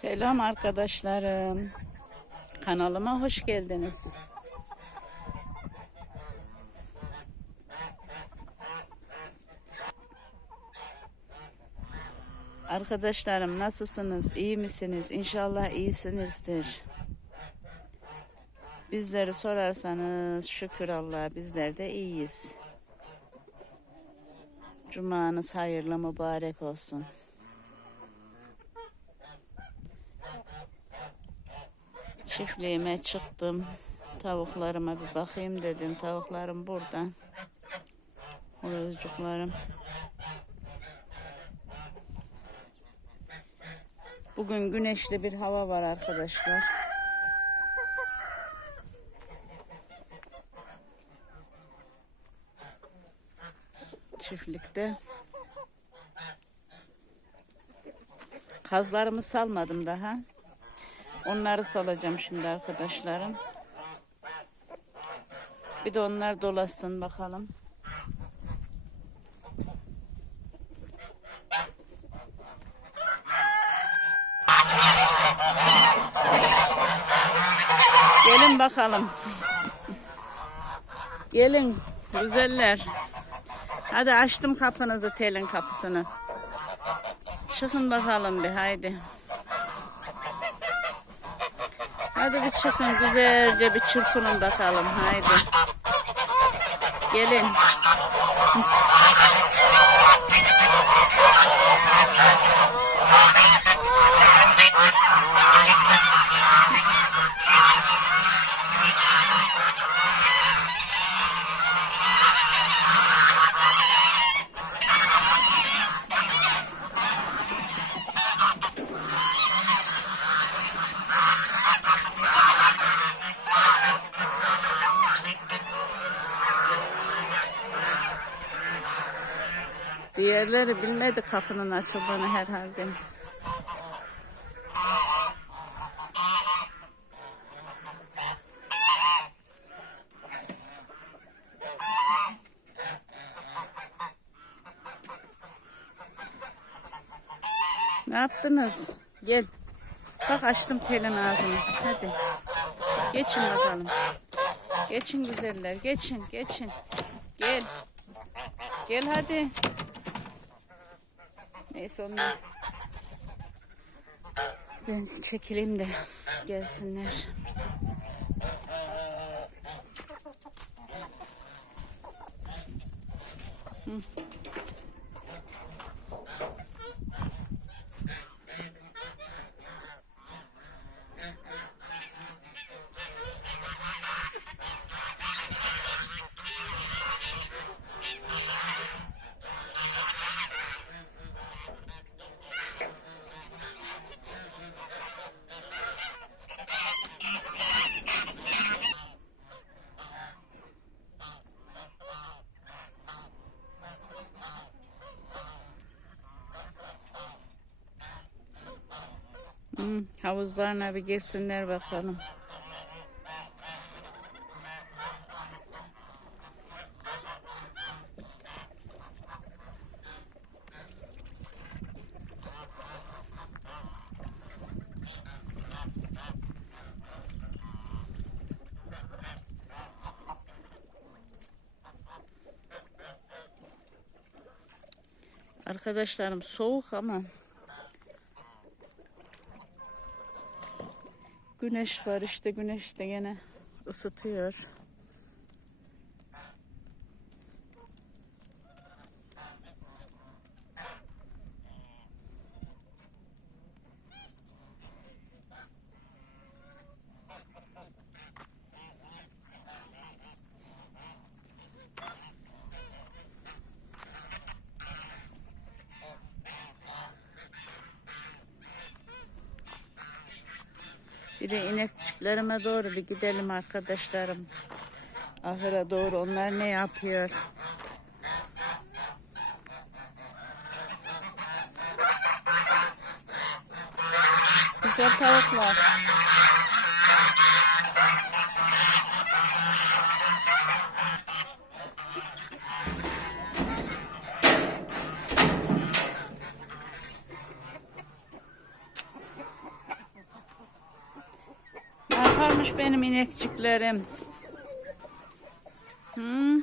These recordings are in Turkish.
Selam arkadaşlarım. Kanalıma hoş geldiniz. Arkadaşlarım nasılsınız? İyi misiniz? İnşallah iyisinizdir. Bizleri sorarsanız şükür Allah'a bizler de iyiyiz. Cumanız hayırlı mübarek olsun. Çiftliğime çıktım. Tavuklarıma bir bakayım dedim. Tavuklarım burada. Horozcuklarım. Bugün güneşli bir hava var arkadaşlar. Çiftlikte. Kazlarımı salmadım daha. Onları salacağım şimdi arkadaşlarım. Bir de onlar dolaşsın bakalım. Gelin bakalım. Gelin güzeller. Hadi açtım kapınızı telin kapısını. Çıkın bakalım bir haydi. Hadi bir çıkın güzelce bir çırpının bakalım haydi. Gelin. Diğerleri bilmedi kapının açıldığını herhalde. Ne yaptınız? Gel. Bak açtım telin ağzını. Hadi. Geçin bakalım. Geçin güzeller. Geçin, geçin. Gel. Gel hadi. Neyse onlar. Ben çekileyim de gelsinler. Hı. Havuzlarına bir girsinler bakalım. Arkadaşlarım soğuk ama Güneş var işte güneş de gene ısıtıyor. Bir de inekçiklerime doğru bir gidelim arkadaşlarım. Ahıra doğru onlar ne yapıyor? Güzel tavuklar. Olmuş benim inekçiklerim? Hı?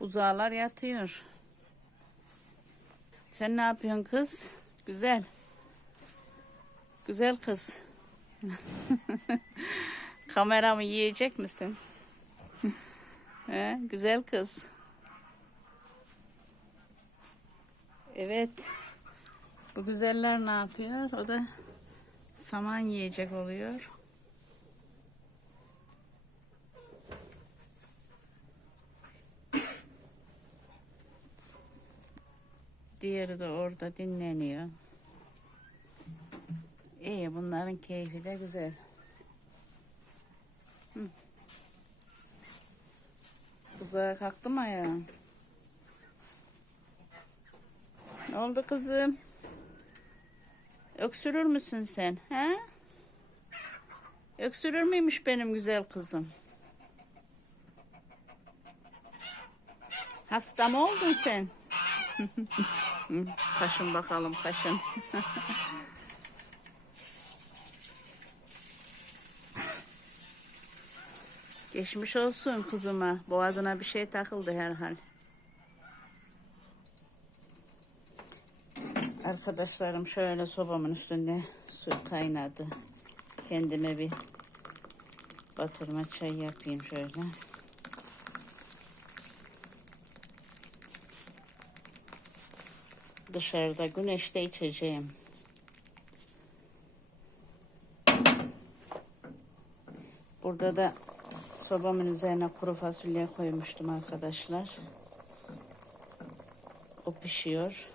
Buzağlar yatıyor. Sen ne yapıyorsun kız? Güzel. Güzel kız. Kameramı yiyecek misin? Güzel kız. Evet. Bu güzeller ne yapıyor? O da saman yiyecek oluyor. Diğeri de orada dinleniyor. İyi bunların keyfi de güzel. Hı. Kıza kalktı mı ayağın? Ne oldu kızım? Öksürür müsün sen? He? Öksürür müymüş benim güzel kızım? Hasta mı oldun sen? Kaşın bakalım kaşın. Geçmiş olsun kızıma. Boğazına bir şey takıldı herhal. Arkadaşlarım şöyle sobamın üstünde su kaynadı. Kendime bir batırma çay yapayım şöyle. Dışarıda güneşte içeceğim. Burada da sobamın üzerine kuru fasulye koymuştum arkadaşlar. O pişiyor.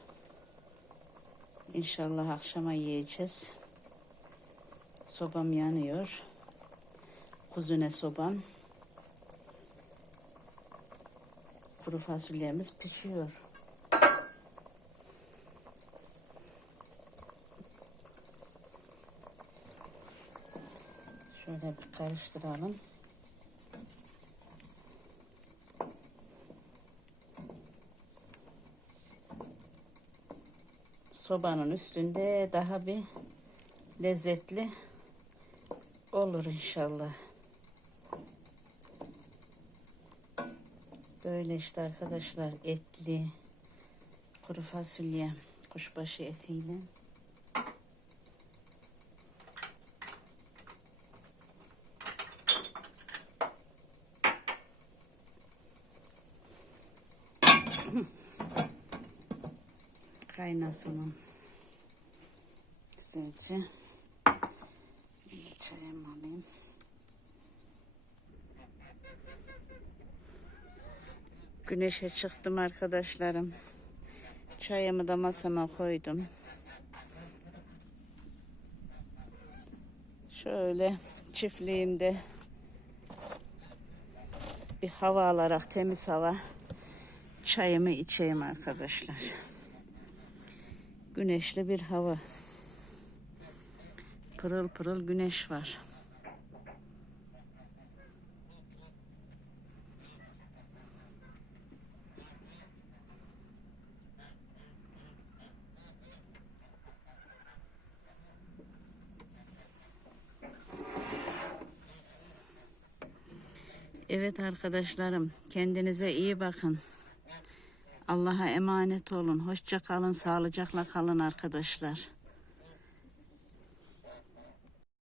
İnşallah akşama yiyeceğiz. Sobam yanıyor. Kuzine sobam. Kuru fasulyemiz pişiyor. Şöyle bir karıştıralım. Sobanın üstünde daha bir lezzetli olur inşallah. Böyle işte arkadaşlar etli kuru fasulye kuşbaşı etiyle. Kaynasın o. Güzelce. Çayımı alayım. Güneşe çıktım arkadaşlarım. Çayımı da masama koydum. Şöyle çiftliğimde bir hava alarak temiz hava çayımı içeyim arkadaşlar. Güneşli bir hava. Pırıl pırıl güneş var. Evet arkadaşlarım, kendinize iyi bakın. Allah'a emanet olun. Hoşça kalın, sağlıcakla kalın arkadaşlar.